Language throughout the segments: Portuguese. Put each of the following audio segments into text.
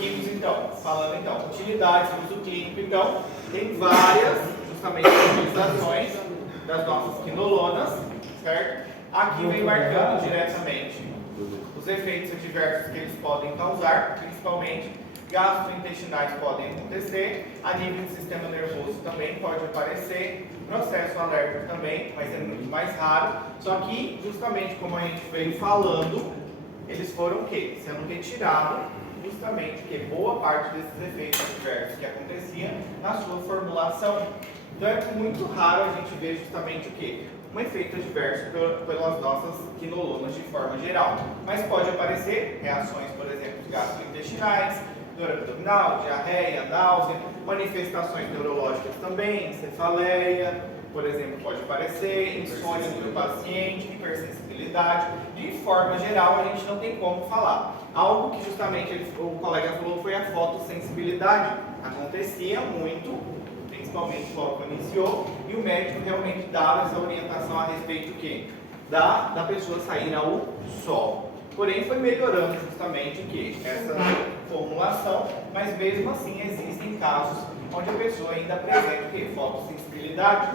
químicos, então, falando então, utilidades, uso clínico, então, tem várias, justamente, utilizações das nossas quinolonas, certo? Aqui vem marcando diretamente os efeitos adversos que eles podem causar, principalmente gastrointestinais podem acontecer, a nível do sistema nervoso também pode aparecer, processo alérgico também, mas é muito mais raro. Só que, justamente como a gente veio falando, eles foram o quê? Sendo retirados, justamente que boa parte desses efeitos adversos que aconteciam na sua formulação. Então é muito raro a gente ver justamente o quê? Um efeito adverso pelas nossas quinolonas de forma geral. Mas pode aparecer reações, por exemplo, gastrointestinais, dor abdominal, diarreia, náusea, manifestações neurológicas também, cefaleia, por exemplo, pode aparecer, insônia do paciente, hipersensibilidade. De forma geral, a gente não tem como falar. Algo que justamente o colega falou foi a fotossensibilidade. Acontecia muito, principalmente logo quando iniciou, e o médico realmente dava essa orientação a respeito do quê? Da pessoa sair ao sol. Porém, foi melhorando justamente o quê? Essa formulação, mas mesmo assim existem casos onde a pessoa ainda apresenta o quê? Fotossensibilidade.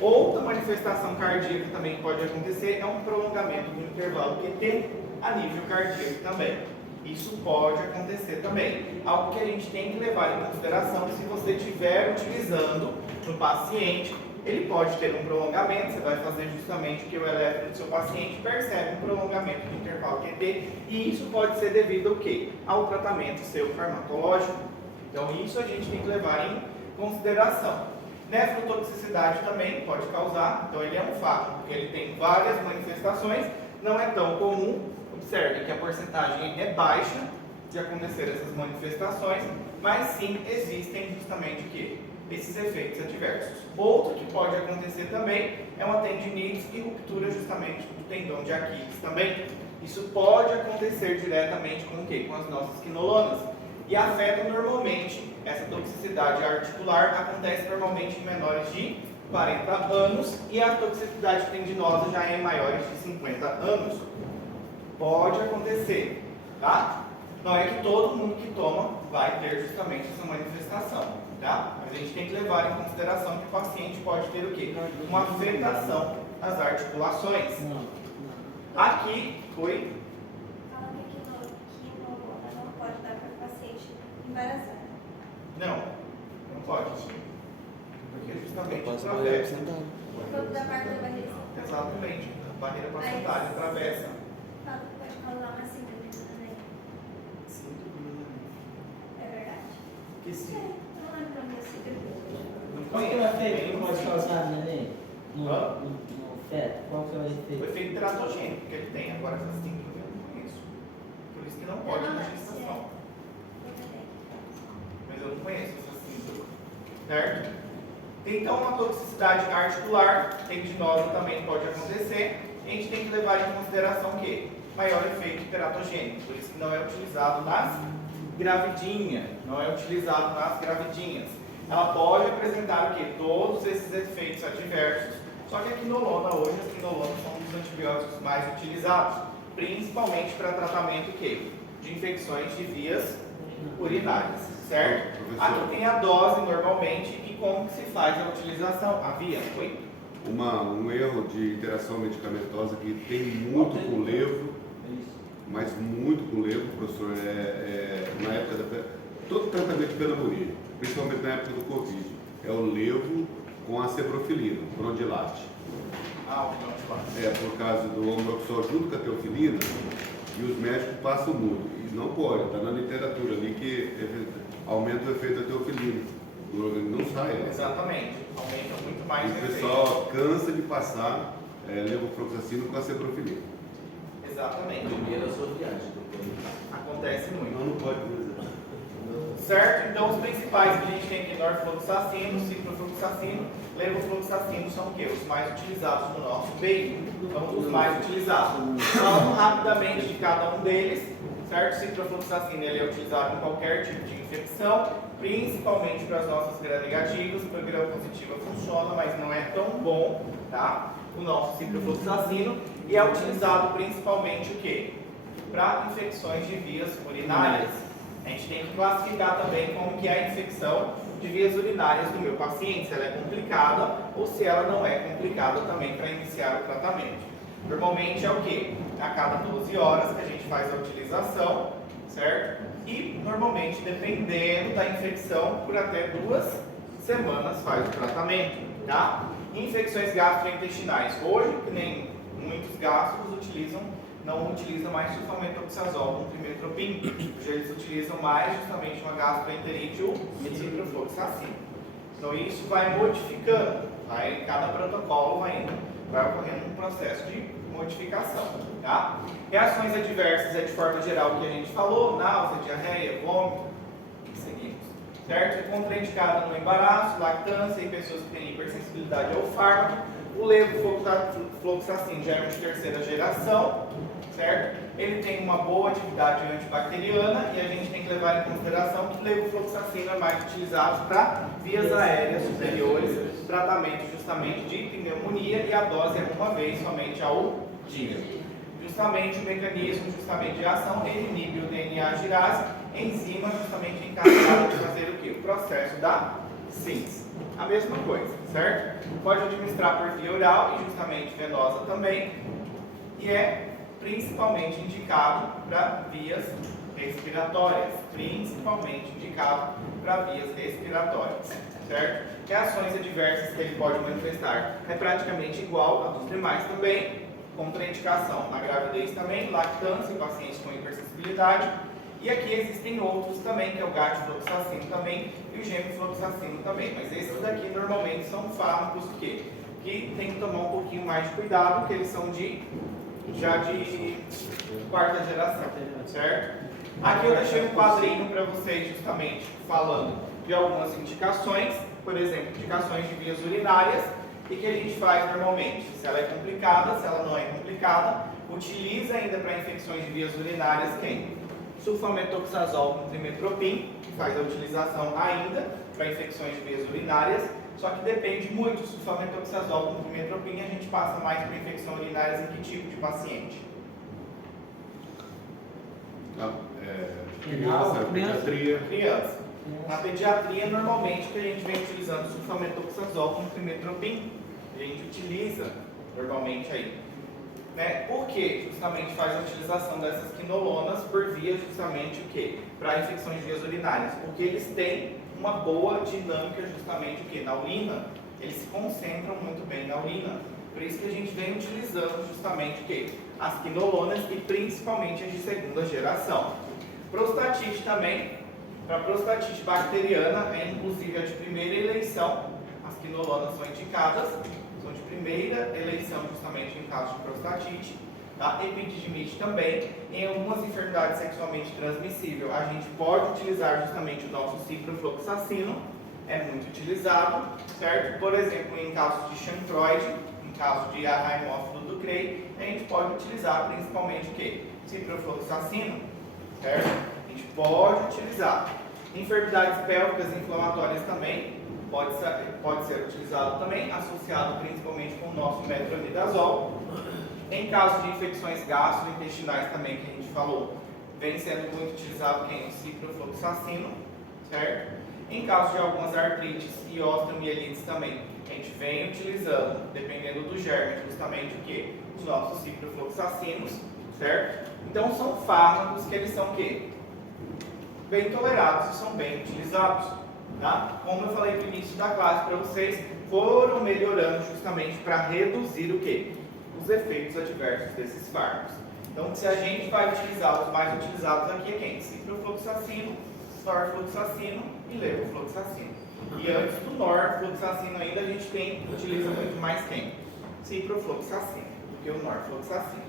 Outra manifestação cardíaca também pode acontecer é um prolongamento do intervalo QT a nível cardíaco também. Isso pode acontecer também. Algo que a gente tem que levar em consideração se você estiver utilizando no paciente, ele pode ter um prolongamento, você vai fazer justamente o que o elétron do seu paciente percebe um prolongamento do intervalo QT, e isso pode ser devido ao quê? Ao tratamento seu farmacológico. Então isso a gente tem que levar em consideração. Nefrotoxicidade também pode causar, então ele é um fato, porque ele tem várias manifestações, não é tão comum. Observe que a porcentagem é baixa de acontecer essas manifestações, mas sim existem justamente o quê? Esses efeitos adversos. Outro que pode acontecer também é uma tendinite e ruptura justamente do tendão de Aquiles também. Isso pode acontecer diretamente com o quê? Com as nossas quinolonas. E afeta normalmente, essa toxicidade articular acontece normalmente em menores de 40 anos e a toxicidade tendinosa já é em maiores de 50 anos. Pode acontecer, tá? Não é que todo mundo que toma vai ter justamente essa manifestação, tá? Mas a gente tem que levar em consideração que o paciente pode ter o quê? Uma afetação nas articulações. Aqui foi... Fala que quinolona não pode dar para o paciente embarazado. Não pode. Porque justamente Pode atravessa. Por conta da parte da barriga. Exatamente. A barreira placentária atravessa. Fala que pode causar uma síndrome do neném. É verdade? Que sim. Eu não lembro o nome da síndrome. Não Qual que é o efeito que pode causar no neném? No feto? Qual que é o O efeito? efeito teratogênico que ele tem, agora essa síndrome eu não conheço. Por isso que não pode na gestação. Mas eu não conheço essa síndrome. Certo? Tem então uma toxicidade articular, tendinosa também pode acontecer. A gente tem que levar em consideração o quê? Maior efeito teratogênico. Por isso que não é utilizado nas gravidinhas. Não é utilizado nas gravidinhas. Ela pode apresentar o quê? Todos esses efeitos adversos. Só que a quinolona hoje, as quinolonas são um dos antibióticos mais utilizados, principalmente para tratamento o quê? De infecções de vias urinárias, certo? Aqui tem a dose normalmente e como que se faz a utilização. A via, foi? Um erro de interação medicamentosa que tem muito com o levo, mas muito com o levo, professor, na época todo tratamento de pneumonia, principalmente na época do Covid, é o levo com a cebrofilina, Brondilat. O Brondilat. Por causa do omroxol junto com a teofilina, e os médicos passam muito. E não pode, está na literatura ali que aumenta o efeito da teofilina. O organismo não sai. Exatamente, aumenta muito mais E o o efeito. pessoal cansa de passar levofloxacino com a cebrofilina. Exatamente. Primeira sua viagem, doutor. Acontece muito. Não pode fazer. Certo? Então os principais que a gente tem aqui, norfloxacino, ciprofloxacino, levofloxacino, são o quê? Os mais utilizados no nosso meio. São os mais utilizados. Falando rapidamente de cada um deles, certo? Ciprofloxacino ele é utilizado em qualquer tipo de infecção, principalmente para as nossas gram-negativas. Para gram-positiva funciona, mas não é tão bom, tá? O nosso ciprofloxacino. E é utilizado principalmente o quê? Para infecções de vias urinárias. A gente tem que classificar também como que é a infecção de vias urinárias do meu paciente, se ela é complicada ou se ela não é complicada também para iniciar o tratamento. Normalmente é o que? A cada 12 horas que a gente faz a utilização, certo? E normalmente, dependendo da infecção, por até 2 semanas faz o tratamento, tá? Infecções gastrointestinais. Hoje, que nem muitos gastros não utilizam mais sulfamethoxazol com trimestoprim. Hoje eles utilizam mais justamente uma gastroenterite ou ciprofloxacin. Então isso vai modificando, cada protocolo vai ocorrendo um processo de modificação, tá? Reações adversas é de forma geral o que a gente falou, náusea, diarreia, vômito, seguimos, certo? É contraindicado no embaraço, lactância e pessoas que têm hipersensibilidade ao fármaco. O levofloxacin já é de terceira geração, certo? Ele tem uma boa atividade antibacteriana e a gente tem que levar em consideração que o levofloxacin é mais utilizado para vias aéreas superiores, tratamento justamente de pneumonia, e a dose é uma vez somente ao dia. Justamente o mecanismo de ação, ele inibe o DNA girase, enzima justamente encarregada de fazer o que? O processo da síntese. A mesma coisa, certo? Pode administrar por via oral e justamente venosa também, e é principalmente indicado para vias respiratórias, certo? Reações adversas que ele pode manifestar é praticamente igual a dos demais também, contraindicação na gravidez também, lactância em pacientes com hipersensibilidade, e aqui existem outros também, que é o gatifloxacino também e o gemifloxacino também, mas esses daqui normalmente são fármacos que tem que tomar um pouquinho mais de cuidado, porque eles são já de quarta geração, certo? Aqui eu deixei um quadrinho para vocês justamente falando de algumas indicações, por exemplo, indicações de vias urinárias, e que a gente faz normalmente, se ela é complicada, se ela não é complicada, utiliza ainda para infecções de vias urinárias quem? Sulfamethoxazol com trimestoprim, que faz a utilização ainda para infecções de vias urinárias, só que depende muito. Sulfamethoxazol com trimestoprim a gente passa mais para infecções urinárias em que tipo de paciente? Criança, pediatria. Criança. Na pediatria, normalmente, que a gente vem utilizando sulfamethoxazol com trimestoprim, a gente utiliza normalmente aí. Né? Por que justamente faz a utilização dessas quinolonas por via justamente o quê? Para infecções de vias urinárias? Porque eles têm uma boa dinâmica justamente o quê? Na urina, eles se concentram muito bem na urina. Por isso que a gente vem utilizando justamente o quê? As quinolonas e principalmente as de segunda geração. Prostatite também, para prostatite bacteriana, é inclusive a de primeira eleição, as quinolonas são indicadas, são de primeira eleição justamente em caso de prostatite, tá? Epididimite também. Em algumas enfermidades sexualmente transmissíveis, a gente pode utilizar justamente o nosso ciprofloxacino, é muito utilizado, certo? Por exemplo, em caso de chancroide, em caso de haemófilo do Cray, a gente pode utilizar principalmente o quê? Ciprofloxacino, certo? A gente pode utilizar. Enfermidades pélvicas inflamatórias também, pode ser utilizado também, associado principalmente com o nosso metronidazol. Em caso de infecções gastrointestinais também, que a gente falou, vem sendo muito utilizado quem? O ciprofloxacino, certo? Em caso de algumas artrites e osteomielites também, a gente vem utilizando, dependendo do germe, justamente o que? Os nossos ciprofloxacinos, certo? Então são fármacos que eles são o quê? Bem tolerados e são bem utilizados, tá? Como eu falei no início da classe para vocês, foram melhorando justamente para reduzir o quê? Os efeitos adversos desses fármacos. Então, se a gente vai utilizar os mais utilizados aqui é quem? Ciprofloxacino, norfloxacino e levofloxacino. E antes do norfloxacino ainda a gente utiliza muito mais quem? Ciprofloxacino do que o norfloxacino.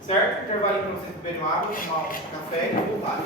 Certo? Intervalinho para vocês beberem água, tomar um café e voltar.